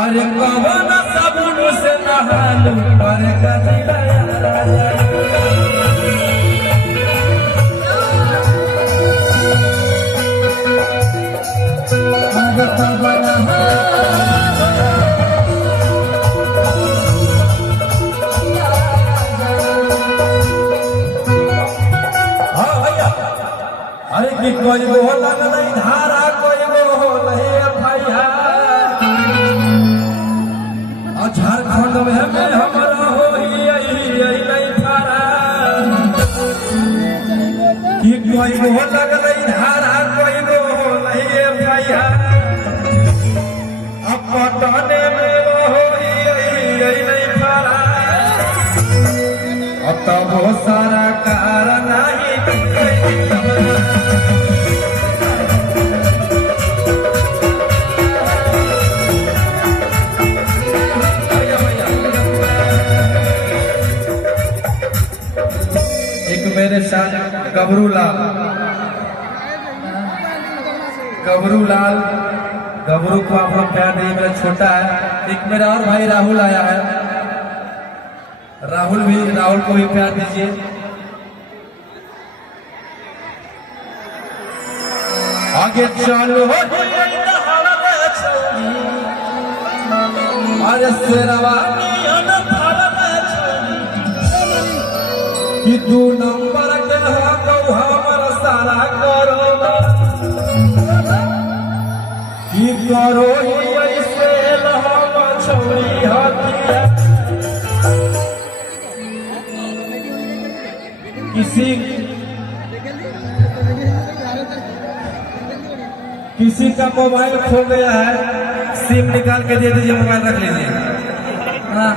अरे कवन साबुन से नहालू पर गजिला अरे कि कोई बोल नहीं धारा कोई बोल भैया झारखंड में हमारा हो नहीं धारा कि कोई बोल नहीं धारा कोई बोल नहीं भैया अब पटने में हो नहीं धारा अब तो बहुत सारा कारण नहीं मेरे साथ गबरू लाल गबरू को आप लोग प्यार दिए, मेरा छोटा है। एक मेरा और भाई राहुल आया है, राहुल को भी प्यार दीजिए। आगे चलो अरे शेरवानी कि तू नंबर के हमारा सारा करो कि करो ऐसे छोड़ी हथिया किसी का मोबाइल खो गया है, सिम निकाल के दे दीजिए, मोबाइल रख लीजिए। हाँ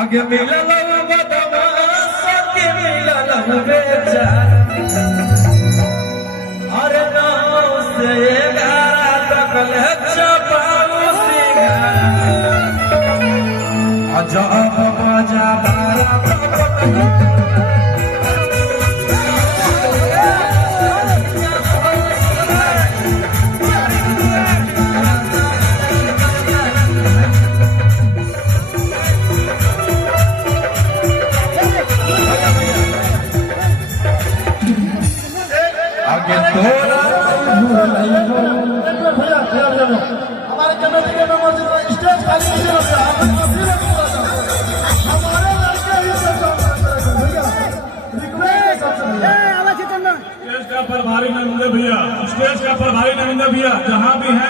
आगे मिला बेचा अरे 9 से 11 तक ले चपाऊ जब बजा 12 हमारे कमेटी के मेंबर स्टेज खाली नहीं रखते, हमारे लड़के ही भैया रिक्वेस्ट स्टेज का प्रभारी नरेंद्र भैया जहाँ भी है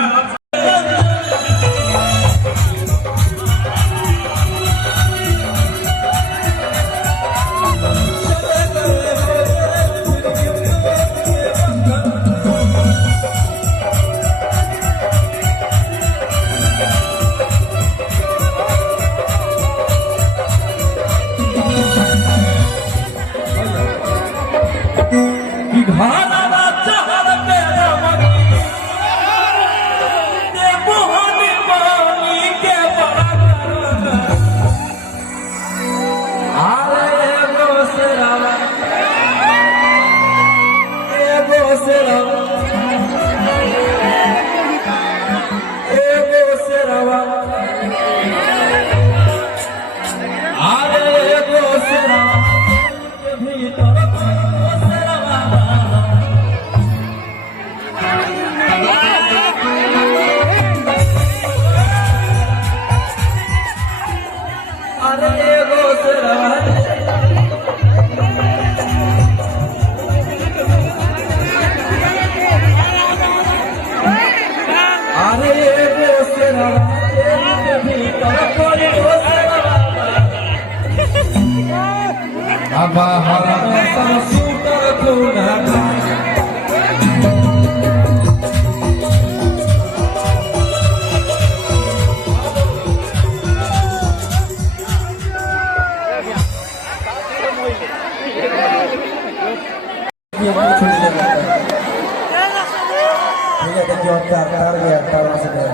भैया देखिए और तार गया तार से गया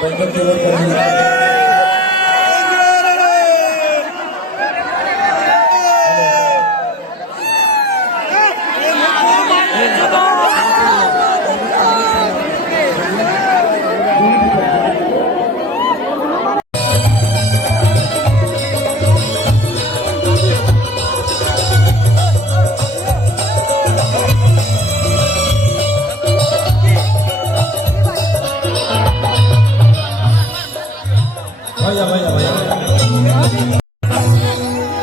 बैंगन की लोग कर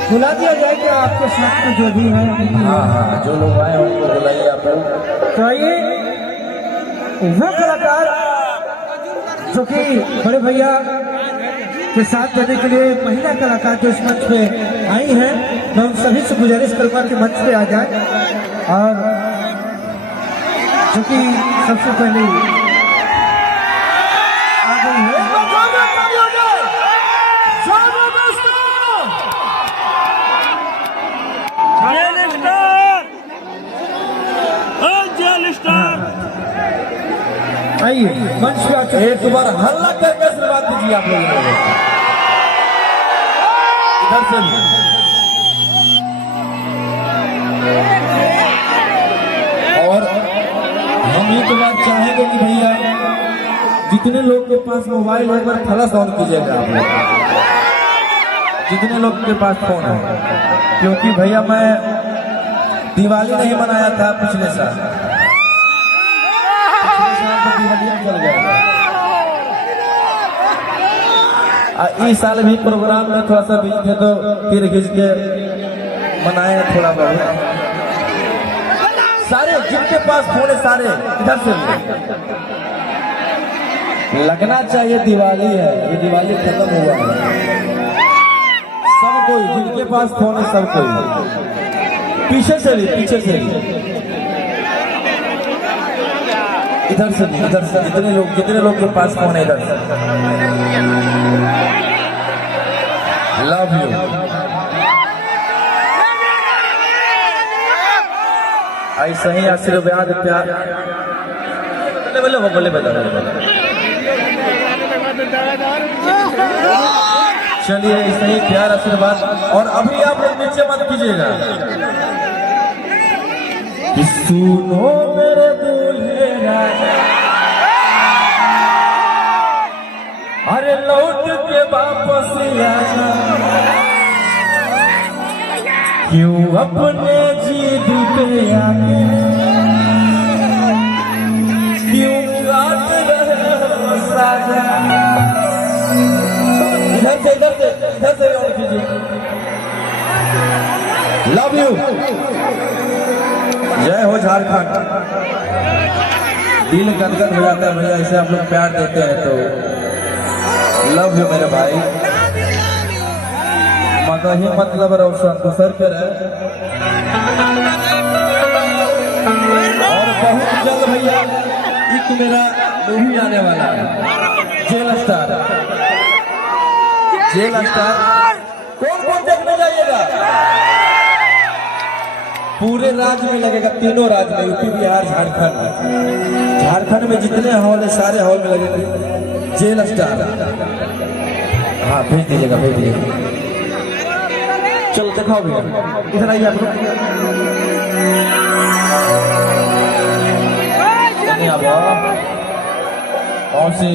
बुला दिया जाए कि आपके साथ में जो भी है। हाँ हाँ जो लोग आए उनको बुलाइए आप लोग। तो आइए वो कलाकार जो कि बड़े भैया के साथ देने के लिए महिला कलाकार जो इस मंच पे आई हैं, मैं उन सभी से गुजारिश करूंगा कि मंच पे आ जाए और जो कि सबसे पहले आ गई है आइए मंच पे आकर एक बार हल्ला करके आशीर्वाद दीजिए आप लोगों को इधर से भी। और हम ये तो बात चाहेंगे कि भैया जितने लोग के पास मोबाइल है एक बार फ्लैश ऑन कीजिएगा आप लोग, जितने लोग के पास फोन है, क्योंकि भैया मैं दिवाली नहीं मनाया था पिछले साल दिवाली चल गया। इस साल भी प्रोग्राम में थोड़ा सा बिजी थे तो फिर खींच के मनाए थोड़ा बहुत। सारे जिनके पास फोन है सारे इधर से लगना चाहिए, दिवाली है, ये दिवाली खत्म हुआ है। सब कोई जिनके पास फोन है सब कोई पीछे से भी इधर से जितने लोग के पास फोन है इधर से लव यू। ऐसा ही आशीर्वाद प्यार बोले चलिए ऐसा ही प्यार आशीर्वाद। और अभी आप लोग नीचे मत कीजिएगा। सुनो मेरे दूल्हे राजा, अरे लौट के वापस आजा, क्यों अपने जिद पे आके क्यों काट रहे हो साजा। इधर से और कीजिए। Love you. जय हो झारखंड। दिल गदगद हो जाता है भैया ऐसे आप लोग प्यार देते हैं तो लव यू मेरे भाई। मगही मतलब रोशन तो सर पे रहे। और बहुत जल्द भैया एक मेरा मूवी आने वाला है, जेल स्टार। कौन कौन देखने जाइएगा? पूरे राज्य में लगेगा, तीनों राज्य में, यूपी बिहार झारखंड में जितने हॉल है सारे हॉल में लगेंगे जेल स्टार। हाँ भेज दीजिएगा। चलो दिखाओ भैया, इधर आइए आप लोग। और से